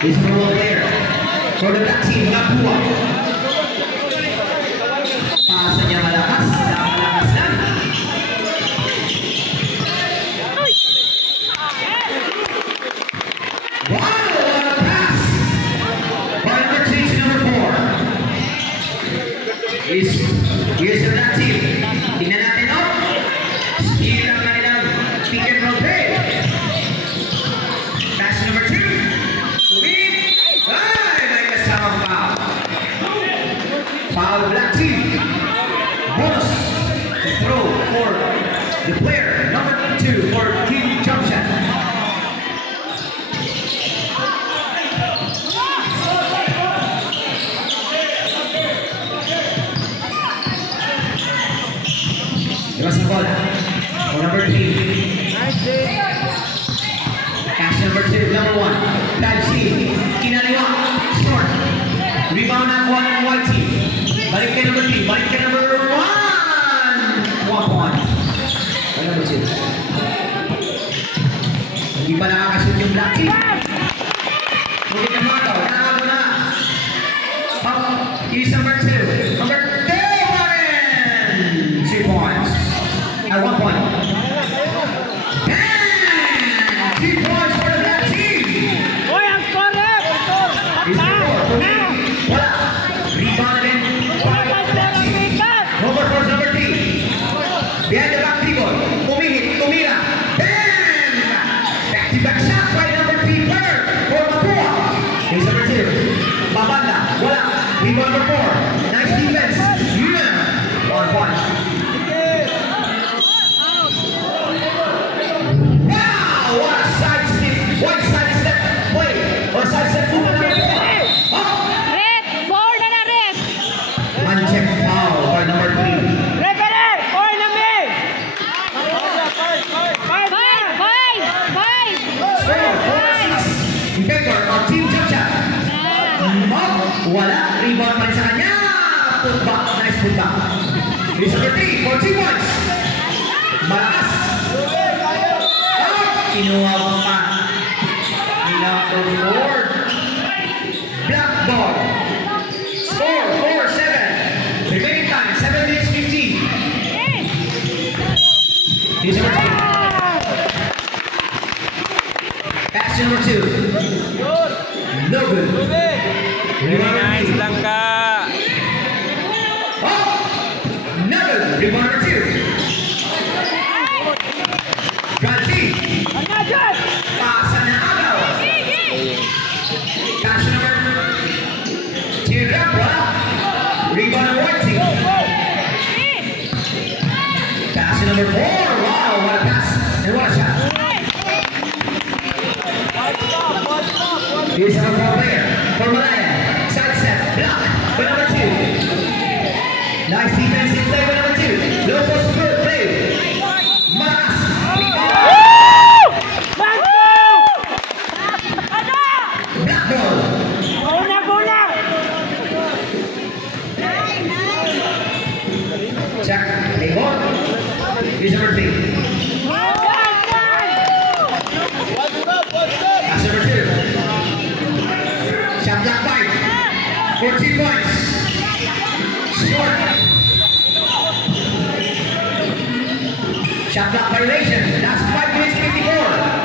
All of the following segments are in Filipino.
He's a role player for the black team, Napua. Pasa niya malakas na. Wow, what a pass! By number 3 to number 4. Here's the black team. Tingnan natin, oh. Steal ang kanilang pick and roll play. Pass number 2. Foul black team. Bonus to throw for the player number 2 for Team Jump Shot. Lepas na bola for number 3. Pass number 2, number 1. Bad team. Kinaliwa. Short. Rebound na kuha ng white team. Balik kay number 3. Balik kay number 1. 1 point. By number 2. Hindi pa nakakashoot yung black team. Muli na mga ito. Nakakago na. He's number 2. Number 2 pa rin. 3 points. At 1 point. And 3 points for the black team. Uy, ang score! He's number 4. Wala. Rebound na rin. Number 4, number 3. Behind the back dribble. Tumira. Bam! Back-to-back shot by number 3 player for Mapua. Here's number 2. Babanda. Wala. Rebound number 4. Nice defense. Yeah. 1 point. Wow! What a side step. One side step play. Or side step move number 4. Oh! Red! 4 na na red! Uncheck foul by number 3. Referee! 4 na me! 5! In favor of Team Jump Shot. Wala. Rebound pa rin sa kanya. Putback. Nice putback. Here's number 3 for 2 points. Malakas. Kinuha mo pa. Number 4. Black ball. Score 4-7. Remaining time 7 minutes 15. Here's number 2. Pass to number 2. No good. Nice lang ka. Oh! No good. Rebound number 2. Ganti. Pasa na agaw. Pass to number 2. Wala. Rebound number 1 team. Pass to number 4. Wow, what a pass. And what a shot. Here's number 4 player for Malaya. Side step, block by number 2. Nice defensive play by number 2. Low post good play. Malakas. Black ball. Check. Play ball. Here's number 3. Pass number 2. Shot block by 14 points. Short. Shot block violation. Last 5 minutes 54.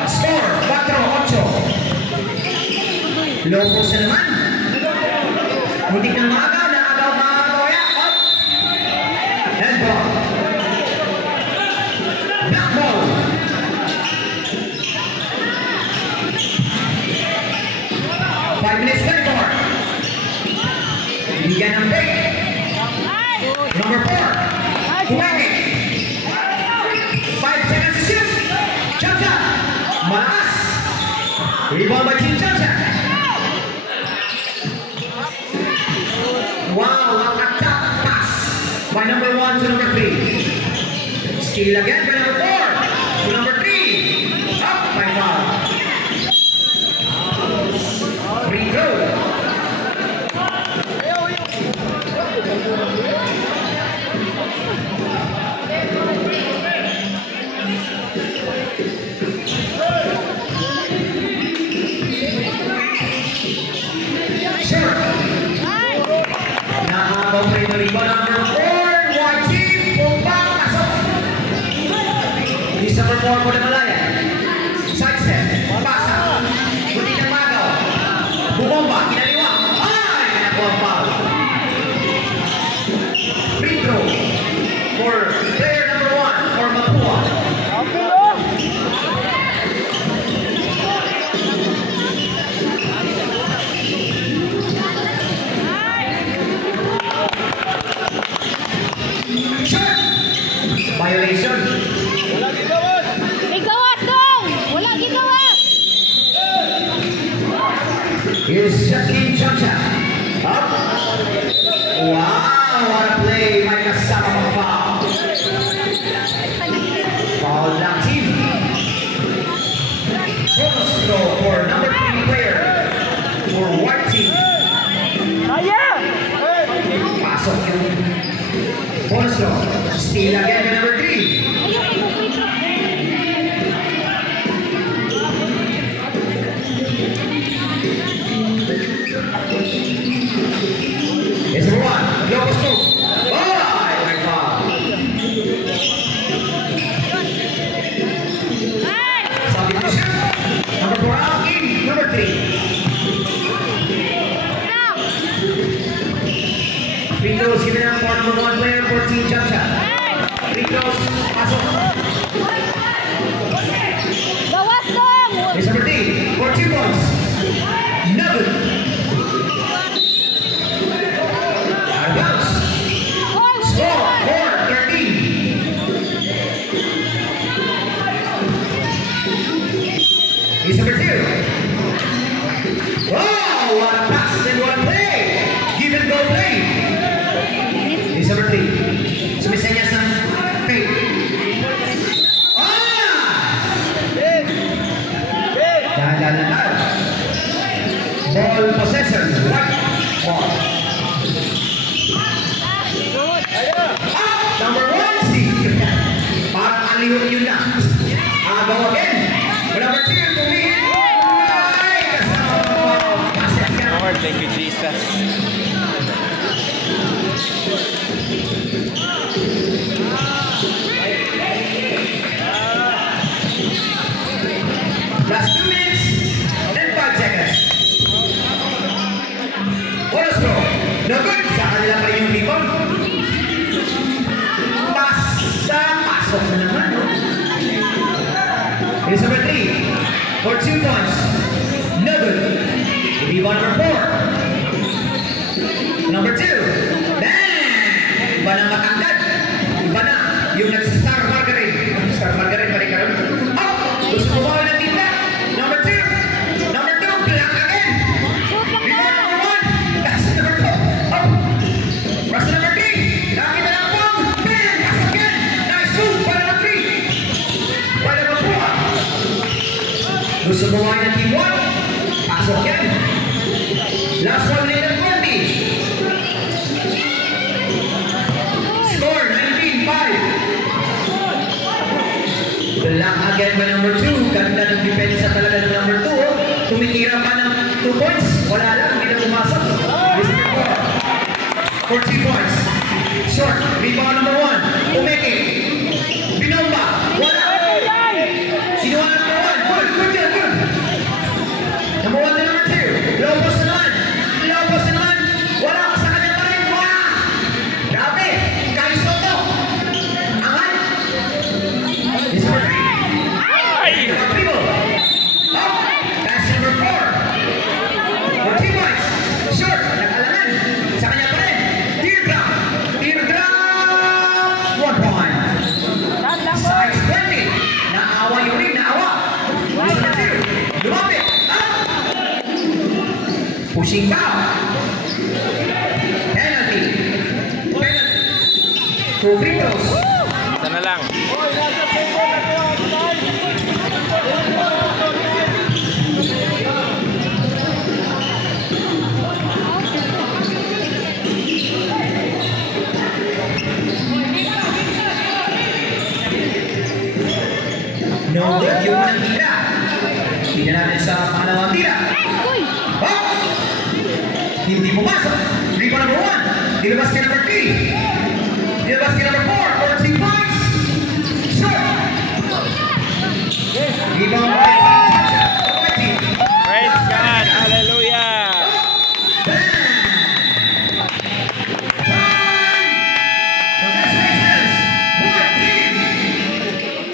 Score 4-8. Low post na naman. Muntik ng maagaw. Naagaw ya. Up. And ball. Black ball. Minutes 24. Bigyan ng break. Number 4. Kumake. 5 seconds to shoot. Jump shot. Malakas. Rebound by Team Jump Shot. Wow, ang attack pass by number 1 to number 3. Steal again by number 4 to number 3. Up by foul. Free throw. Short. Nakakaw pa rin rebound number 4. White team. Pumpang pasok. Isa number 4 po na Malaya. Side step. Pasa. Kundi ng magaw. Bumomba. Kinaliwa. Ay! Nakuha ang foul. Free throw. For player number 1 for Mapua. Shot! Violation. May gawas dong! Wala ginawas! Here's Shaquille jump shot. Up. Wow, what a play. May kasama ng foul. Foul ng team. Bonus throw for number 3 player for white team. Kaya! Pasok yung bonus throw. Steal again by number 3. It's number 1. Locos two. Bye! My foul. Substitution. Number 4 out in. Number 3. Free throws given out for number 1 player for team jump shot. Free throws. Pasok. Gawas dong! It's number 3 for 2 points. Nugget. Out of bounds. Score 4-13. He's number 2. Wow, what a pass and what a play. Give and go play. He's number 3. Sumisenyas ng fake. Dahan-dahan. Ball possession. White ball. Number 1 seed. Parang alihot yun na. Agaw again. Number 2 to me. Ay, kasama mo. Pasok yan. Lord, thank you, Jesus. Last 2 minutes and 5 seconds. Bonus throw. No good. Sa kanila pa yung rebound. Pasok na naman, no? Here's number 3 for 2 points. No good. Rebound number 4. Number 2. Bang! Iba na matangkad. Iba na yung nag-star margarine. Star margarine pa rin karoon. Up! Gusto mo ba na tinda? Number 2. Number 2. Black again. Rebound number 1. Pass number 2. Up! Pass number 3. Nakita ng ball. Bang! Pass again. Nice move. By number 3. By number 4. Gusto mo ba na team 1? Pasok yan. Last 1 minute and 20. Score 19-5. Black again by number 2. Ganda ng depensa talaga ng number 2. Oh. Tumitira pa ng 2 points. Wala lang, hindi na pumasok. This is number 4. For 2 points. Short. Rebound number 1. Umeke. Binomba. Wala. Sinuha ng number 1. Good, good, good, good. Number 1 to number 2. Low post naman. Low post naman. Wala ka sa kanya pa rin. Wala. Grabe. Kay Soto. Angat. This is number 3. Number 3 mo. Up. Pass number 4. For 2 points. Short. Nakalangan. Sa kanya pa rin. Teardrop. Teardrop. 1 point. Size 20. Naawa yung ring. Naawa. This is number 2. Lumapit. Up. Pushing foul. Penalty. Penalty. 2 free throws. Isa na lang. No good yung unang tira. Tingnan natin sa pangalawang tira. Uy! Up! pumasok. Rebound number 1. Nilabas kay number 3. Nilabas kay number 4. 14 points. Short. Rebound by Team Chacha. White team. Praise God. Hallelujah.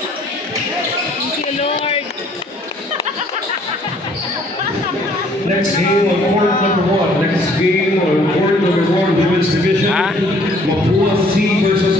Thank you, Lord. Next game on court number 1. Next game on court number 1, women's division. Ah. Mapua C versus